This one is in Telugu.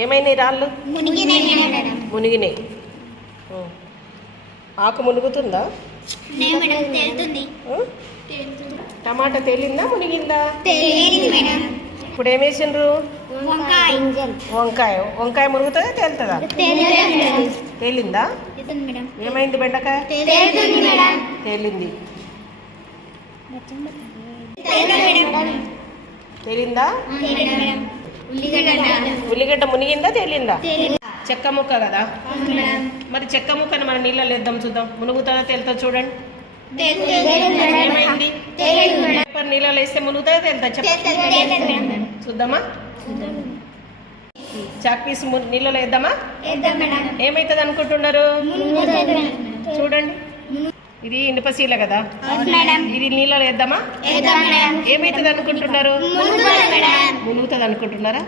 ఏమైనాయి రాళ్ళు? మునిగినాయి. ఆకు మునుగుతుందా? టమాటా తేలిందా మునిగిందా? ఇప్పుడు ఏం వేసిండ్రు? వంకాయ. వంకాయ మునుగుతుందా తేలుతుందా? తేలిందా? ఏమైంది బెండకాయ? తేలింది. తేలిందా? ఉల్లిగడ్డ మునిగిందా తేలిందా? చెక్క ముక్క కదా, మరి చెక్క ముక్కని మన నీళ్ళలో వేద్దాం చూద్దాం, మునుగుతుందా తేలుతా చూడండి. ఏమైంది? నీళ్ళలో వేస్తే మునుగుతుందా తేలుతా చూద్దామా? చాక్ పీస్ నీళ్ళలో వేద్దామా? ఏమైతుంది అనుకుంటున్నారు? చూడండి, ఇది ఇనుపశీల కదా, ఇది నీళ్ళలో వేద్దామా? ఏమైతుంది అనుకుంటున్నారు? మునుగుతుంది అనుకుంటున్నారా?